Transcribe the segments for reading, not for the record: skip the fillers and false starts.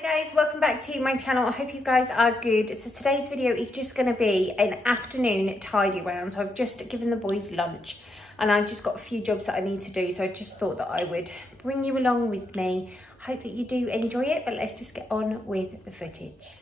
Hi guys, welcome back to my channel. I hope you guys are good. So today's video is just going to be an afternoon tidy round. So I've just given the boys lunch and I've just got a few jobs that I need to do. So I just thought that I would bring you along with me. I hope that you do enjoy it, but let's just get on with the footage.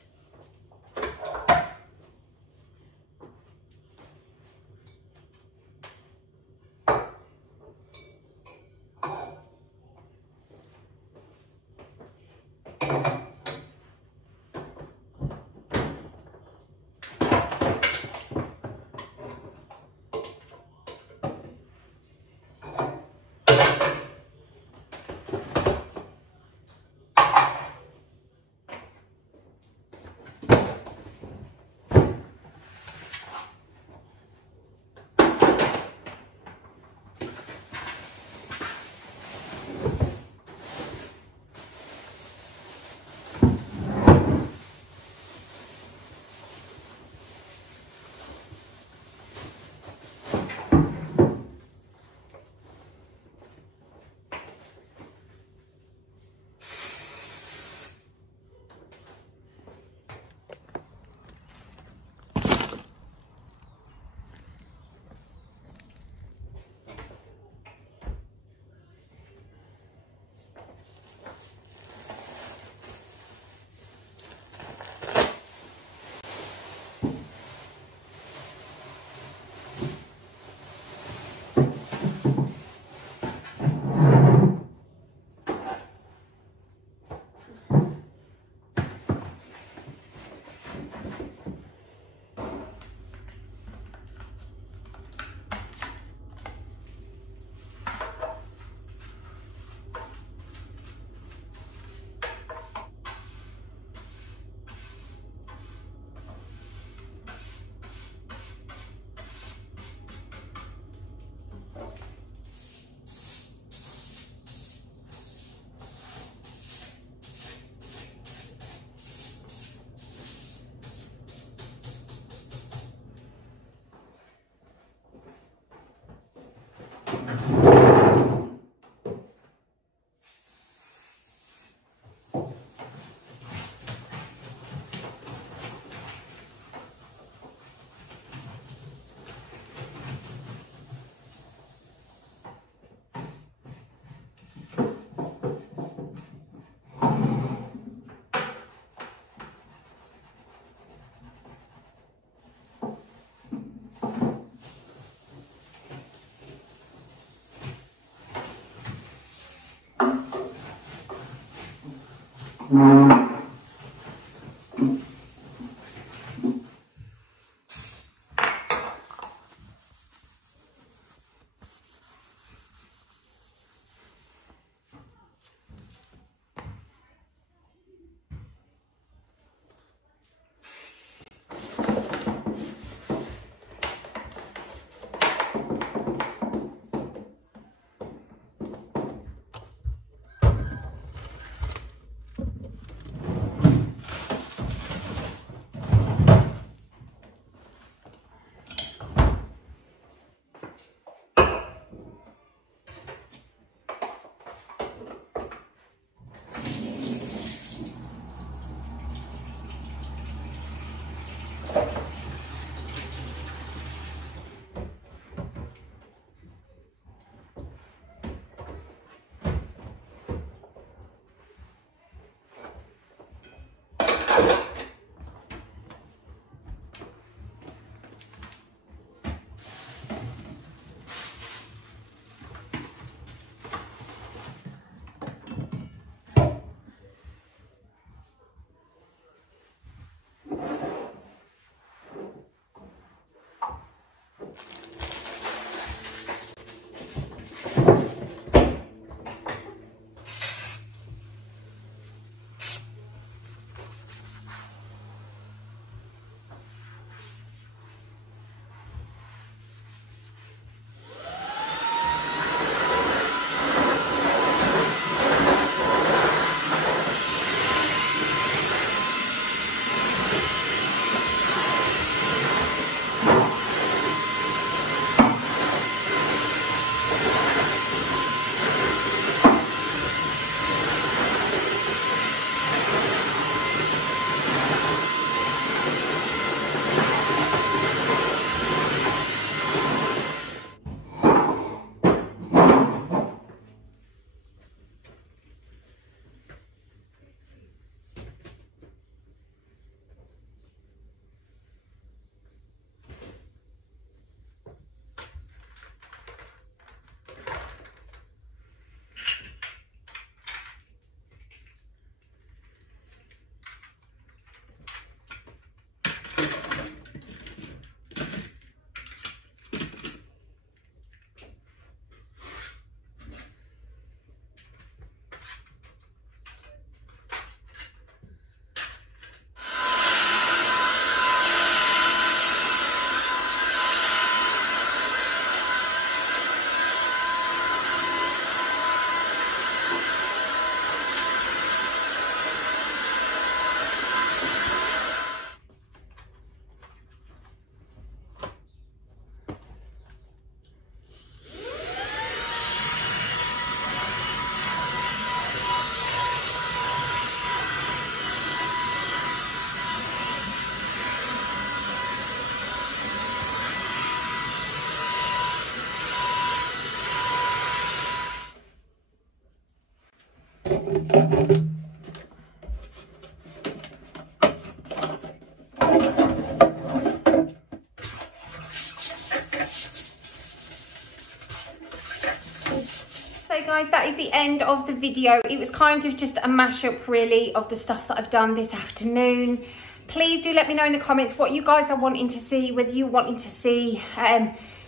that is the end of the video. It was kind of just a mashup really of the stuff that I've done this afternoon. Please do let me know in the comments what you guys are wanting to see, whether you're wanting to see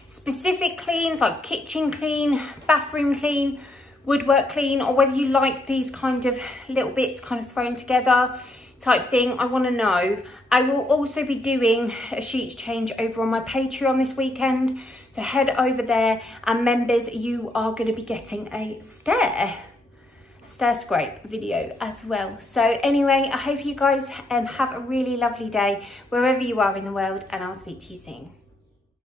specific cleans like kitchen clean, bathroom clean, woodwork clean, or whether you like these kind of little bits kind of thrown together type thing. I want to know. I will also be doing a sheets change over on my Patreon this weekend, so head over there, and members, you are going to be getting a stair scrape video as well. So anyway, I hope you guys have a really lovely day wherever you are in the world, and I'll speak to you soon.